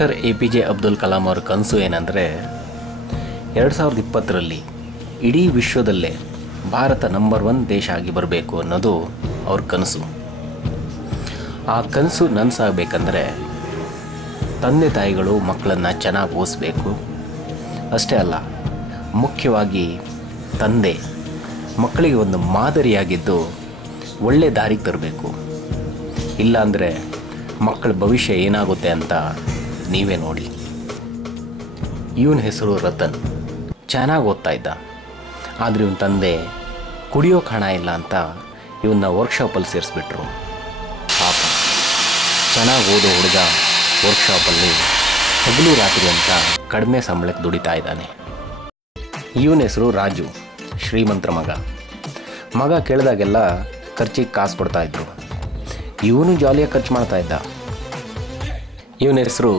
Doctor APJ Abdul Kalam ಅವರ ಕನಸು ಏನಂದರೆ 2020ರಲ್ಲಿ ಇಡೀ ವಿಶ್ವದಲ್ಲೇ ಭಾರತ ನಂಬರ್ 1 ದೇಶ ಆಗಿ ಬರಬೇಕು ಅನ್ನೋದು ಅವ್ರ ಕನಸು. ಆ ಕನಸು ನನಸಾಗಬೇಕಂದ್ರೆ ತಂದೆ ತಾಯಿಗಳು ಮಕ್ಕಳನ್ನು ಚೆನ್ನಾಗಿ ಓದಿಸ್ಬೇಕು. ಅಷ್ಟೇ ಅಲ್ಲ, ಮುಖ್ಯವಾಗಿ ತಂದೆ ಮಕ್ಕಳಿಗೆ ಒಂದು ಮಾದರಿಯಾಗಿದ್ದು ಒಳ್ಳೆ ದಾರಿಗೆ ತರಬೇಕು. ಇಲ್ಲಾಂದರೆ ಮಕ್ಕಳ ಭವಿಷ್ಯ ಏನಾಗುತ್ತೆ ಅಂತ ನೀವೇ ನೋಡಿ. ಇವನ ಹೆಸರು ರತನ್. ಚೆನ್ನಾಗಿ ಓದ್ತಾ ಇದ್ದ. ಆದರೆ ಇವನ ತಂದೆ ಕುಡಿಯೋಕೆ ಹಣ ಇಲ್ಲ ಅಂತ ಇವನ್ನ ವರ್ಕ್ಶಾಪಲ್ಲಿ ಸೇರಿಸ್ಬಿಟ್ರು. ಪಾಪ, ಚೆನ್ನಾಗಿ ಓದೋ ಹುಡುಗ ವರ್ಕ್ಶಾಪಲ್ಲಿ ಹಗಲು ರಾತ್ರಿ ಅಂತ ಕಡಿಮೆ ಸಂಬಳಕ್ಕೆ ದುಡಿತಾ ಇದ್ದಾನೆ. ಇವನ ಹೆಸರು ರಾಜು. ಶ್ರೀಮಂತರ ಮಗ ಕೇಳಿದಾಗೆಲ್ಲ ಖರ್ಚಿಗೆ ಕಾಸು ಕೊಡ್ತಾಯಿದ್ರು. ಇವನು ಜಾಲಿಯಾಗಿ ಖರ್ಚು ಮಾಡ್ತಾ ಇದ್ದ. ಇವನ ಹೆಸರು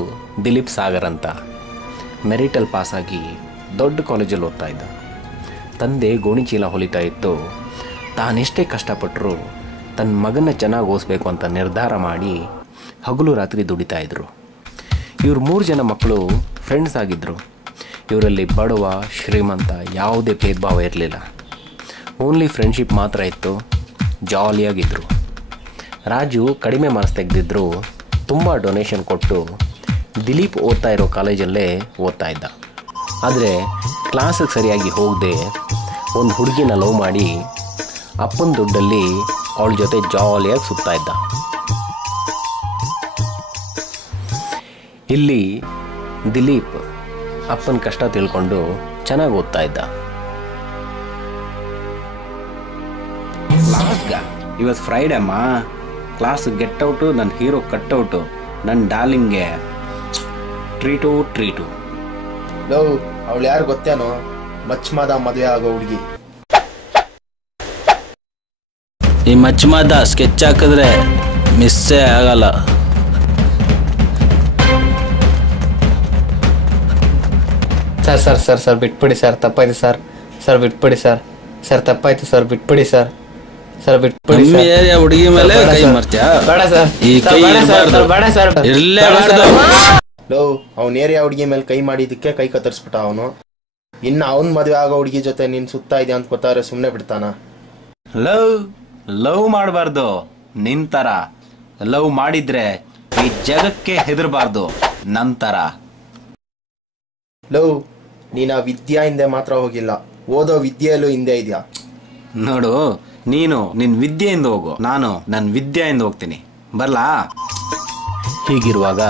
ದಿಲೀಪ್ ಸಾಗರ್ ಅಂತ. ಮೆರಿಟಲ್ಲಿ ಪಾಸಾಗಿ ದೊಡ್ಡ ಕಾಲೇಜಲ್ಲಿ ಓದ್ತಾ ಇದ್ದ. ತಂದೆ ಗೋಣಿ ಚೀಲ ಹೊಲಿತಾ ಇತ್ತು. ತಾನೆಷ್ಟೇ ಕಷ್ಟಪಟ್ಟರು ತನ್ನ ಮಗನ ಚೆನ್ನಾಗಿ ಓದಿಸ್ಬೇಕು ಅಂತ ನಿರ್ಧಾರ ಮಾಡಿ ಹಗಲು ರಾತ್ರಿ ದುಡಿತಾಯಿದ್ರು. ಇವ್ರ 3 ಜನ ಮಕ್ಕಳು ಫ್ರೆಂಡ್ಸ್ ಆಗಿದ್ದರು. ಇವರಲ್ಲಿ ಬಡವ ಶ್ರೀಮಂತ ಯಾವುದೇ ಭೇದ ಭಾವ ಇರಲಿಲ್ಲ. ಓನ್ಲಿ ಫ್ರೆಂಡ್ಶಿಪ್ ಮಾತ್ರ ಇತ್ತು. ಜಾಲಿಯಾಗಿದ್ದರು. ರಾಜು ಕಡಿಮೆ ಮಾರ್ಕ್ಸ್ ತೆಗೆದಿದ್ರು ತುಂಬ ಡೊನೇಷನ್ ಕೊಟ್ಟು ದಿಲೀಪ್ ಓದ್ತಾ ಇರೋ ಕಾಲೇಜಲ್ಲೇ ಓದ್ತಾ ಇದ್ದ. ಆದರೆ ಕ್ಲಾಸಿಗೆ ಸರಿಯಾಗಿ ಹೋಗದೆ ಒಂದು ಹುಡುಗಿನ ಲವ್ ಮಾಡಿ ಅಪ್ಪನ ದುಡ್ಡಲ್ಲಿ ಅವಳ ಜೊತೆ ಜಾಲಿಯಾಗಿ ಸುತ್ತಾ ಇದ್ದ. ಇಲ್ಲಿ ದಿಲೀಪ್ ಅಪ್ಪನ ಕಷ್ಟ ತಿಳ್ಕೊಂಡು ಚೆನ್ನಾಗಿ ಓದ್ತಾ ಇದ್ದ. ಇವತ್ತು ಫ್ರೈಡೇ ಅಮ್ಮ, ಕ್ಲಾಸ್ ಗೆಟ್ ಔಟು, ನನ್ನ ಹೀರೋ ಕಟ್ಔಟು, ನನ್ನ ಡಾರ್ಲಿಂಗ್ಗೆ ಟ್ರೀಟು. ಲವ್, ಅವಳು ಯಾರು ಗೊತ್ತೇನೋ? ಮಚ್ಮಾದ ಮದುವೆ ಆಗೋ ಹುಡುಗಿ. ಈ ಮಚ್ಮಾದ ಸ್ಕೆಚ್ ಹಾಕಿದ್ರೆ ಮಿಸ್ಸೇ ಆಗಲ್ಲ. ಸರ್ ಬಿಟ್ಬಿಡಿ ಸರ್, ತಪ್ಪಾಯ್ತು ಸರ್ ಬಿಟ್ಬಿಡಿ ಸರ್ ತಪ್ಪಾಯ್ತು ಸರ್, ಬಿಟ್ಬಿಡಿ ಸರ್ ಬಿಟ್ಬಿಡಿ. ಏರಿಯಾ ಹುಡುಗಿ ಮೇಲೆ ಕೈ ಮಾಡ್ತೀಯಾ? ಬೇಡ ಸರ್, ಈ ಕೈ ಬೇಡ ಸರ್, ಇರ್ಲೇಬಾರ್ದು. ಲವ್, ಅವ್ನ ಏರಿಯಾ ಹುಡುಗಿ ಮೇಲೆ ಕೈ ಮಾಡಿದ್ದಕ್ಕೆ ಕೈ ಕತ್ತರಿಸ್ಬಿಟ್ಟ ಅವನು. ಇನ್ನು ಅವನ್ ಮದುವೆ ಆಗೋ ಹುಡುಗಿ ಜೊತೆ ನೀನ್ ಸುತ್ತಾ ಇದೆಯಾ ಅಂತ ಗೊತ್ತಾದ್ರೆ ಸುಮ್ಮನೆ ಬಿಡ್ತಾನ? ಲವ್ ಮಾಡಬಾರ್ದು. ನಿನ್ ಥರ ಲವ್ ಮಾಡಿದ್ರೆ ಈ ಜಗಕ್ಕೆ ಹೆದರಬಾರ್ದು. ನಂತರ ಲವ್, ನೀನು ಆ ವಿದ್ಯಾ ಹಿಂದೆ ಮಾತ್ರ ಹೋಗಿಲ್ಲ, ಓದೋ ವಿದ್ಯೆಯಲ್ಲೂ ಹಿಂದೆ ಇದೆಯಾ ನೋಡು. ನೀನು ನಿನ್ನ ವಿದ್ಯೆಯಿಂದ ಹೋಗು, ನಾನು ನನ್ನ ವಿದ್ಯೆಯಿಂದ ಹೋಗ್ತೀನಿ. ಬರ್ಲಾ? ಹೀಗಿರುವಾಗ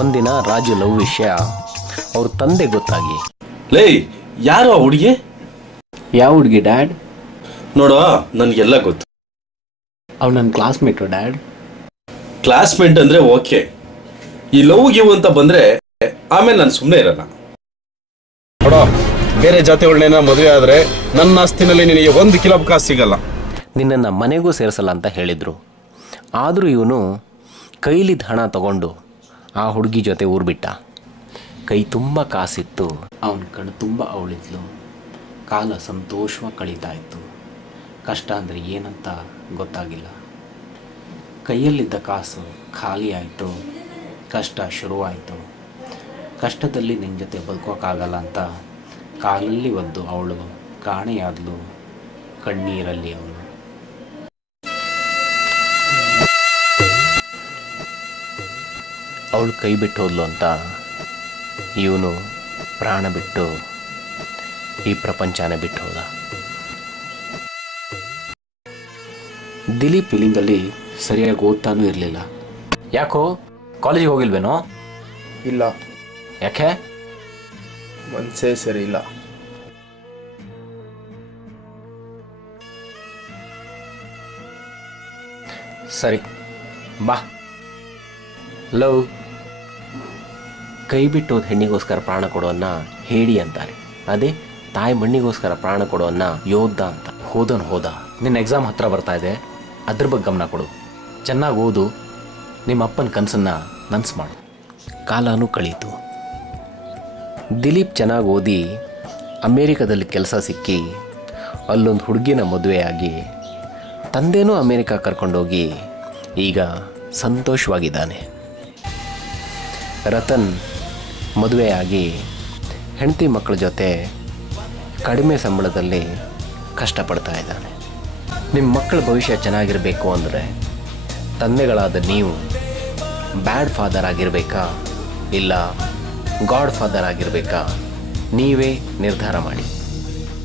ಒಂದಿನ ರಾಜು ಲವ್ ವಿಷಯ ಅವ್ರ ತಂದೆ ಗೊತ್ತಾಗಿ, ಲೇ, ಯಾರು ಆ ಹುಡುಗಿ? ಯಾವ ಹುಡುಗಿ ಡ್ಯಾಡ್? ನೋಡು, ನನ್ಗೆಲ್ಲ ಗೊತ್ತು. ಅವ್ನು ನನ್ನ ಕ್ಲಾಸ್ಮೇಟು ಡ್ಯಾಡ್. ಕ್ಲಾಸ್ಮೇಟ್ ಅಂದ್ರೆ ಓಕೆ, ಈ ಲವ್ ಗಿವ್ ಅಂತ ಬಂದ್ರೆ ಆಮೇಲೆ ನಾನು ಸುಮ್ಮನೆ ಇರಲ್ಲ. ನೋಡೋ, ಬೇರೆ ಜಾತಿಗಳನ್ನೇನ ಮದುವೆ ಆದ್ರೆ ನನ್ನ ಆಸ್ತಿನಲ್ಲಿ ನಿನಗೆ 1 ಕಿಲೋ ಕಾಸು ಸಿಗಲ್ಲ. ನಿನ್ನನ್ನು ಮನೆಗೂ ಸೇರಿಸಲ್ಲ ಅಂತ ಹೇಳಿದರು. ಆದರೂ ಇವನು ಕೈಲಿದ್ದ ಹಣ ತಗೊಂಡು ಆ ಹುಡುಗಿ ಜೊತೆ ಊರ್ಬಿಟ್ಟ. ಕೈ ತುಂಬ ಕಾಸಿತ್ತು. ಅವನ ಕಣ್ಣು ತುಂಬ ಅವಳಿದ್ಲು. ಕಾಲ ಸಂತೋಷವಾಗಿ ಕಳೀತಾ ಇತ್ತು. ಕಷ್ಟ ಅಂದರೆ ಏನಂತ ಗೊತ್ತಾಗಿಲ್ಲ. ಕೈಯಲ್ಲಿದ್ದ ಕಾಸು ಖಾಲಿ ಆಯಿತು. ಕಷ್ಟ ಶುರುವಾಯಿತು. ಕಷ್ಟದಲ್ಲಿ ನಿನ್ನ ಜೊತೆ ಬದುಕೋಕ್ಕಾಗಲ್ಲ ಅಂತ ಕಾಲಲ್ಲಿ ಒದ್ದು ಅವಳು ಕಾಣೆಯಾದ್ಲು. ಕಣ್ಣೀರಲ್ಲಿ ಅವನು. ಅವಳು ಕೈ ಬಿಟ್ಟು ಹೋದ್ಲು ಅಂತ ಇವನು ಪ್ರಾಣ ಬಿಟ್ಟು ಈ ಪ್ರಪಂಚನ ಬಿಟ್ಟು ಹೋದ. ದಿಲೀಪ್ ಫೀಲಿಂಗಲ್ಲಿ ಸರಿಯಾಗಿ ಓದ್ತಾನೂ ಇರಲಿಲ್ಲ. ಯಾಕೋ ಕಾಲೇಜಿಗೆ ಹೋಗಿಲ್ವೇನೋ? ಇಲ್ಲ. ಯಾಕೆ? ಮನ್ಸೇ ಸರಿ ಇಲ್ಲ. ಸರಿ ಬಾ. ಲವ್, ಕೈ ಬಿಟ್ಟೋದ ಹೆಣ್ಣಿಗೋಸ್ಕರ ಪ್ರಾಣ ಕೊಡೋನ್ನ ಹೇಳಿ ಅಂತಾರೆ. ಅದೇ ತಾಯಿ ಮಣ್ಣಿಗೋಸ್ಕರ ಪ್ರಾಣ ಕೊಡೋನ್ನ ಯೋಧ ಅಂತ. ಹೋದ ನಿನ್ನ ಎಕ್ಸಾಮ್ ಹತ್ರ ಬರ್ತಾ ಇದೆ, ಅದ್ರ ಬಗ್ಗೆ ಗಮನ ಕೊಡು. ಚೆನ್ನಾಗಿ ಓದು. ನಿಮ್ಮ ಅಪ್ಪನ ಕನಸನ್ನು ನನಸು ಮಾಡು. ಕಾಲನೂ ಕಳೀತು. ದಿಲೀಪ್ ಚೆನ್ನಾಗಿ ಓದಿ ಅಮೇರಿಕಾದಲ್ಲಿ ಕೆಲಸ ಸಿಕ್ಕಿ ಅಲ್ಲೊಂದು ಹುಡುಗಿನ ಮದುವೆಯಾಗಿ ತಂದೆನೂ ಅಮೇರಿಕಾ ಕರ್ಕೊಂಡೋಗಿ ಈಗ ಸಂತೋಷವಾಗಿದ್ದಾನೆ. ರತನ್ ಮದುವೆಯಾಗಿ ಹೆಂಡತಿ ಮಕ್ಕಳ ಜೊತೆ ಕಡಿಮೆ ಸಂಬಳದಲ್ಲಿ ಕಷ್ಟಪಡ್ತಾ ಇದ್ದಾನೆ. ನಿಮ್ಮ ಮಕ್ಕಳ ಭವಿಷ್ಯ ಚೆನ್ನಾಗಿರಬೇಕು ಅಂದರೆ ತಂದೆಗಳಾದ ನೀವು ಬ್ಯಾಡ್ ಫಾದರ್ ಆಗಿರಬೇಕಾ ಇಲ್ಲ ಗಾಡ್ ಫಾದರ್ ಆಗಿರಬೇಕಾ ನೀವೇ ನಿರ್ಧಾರ ಮಾಡಿ.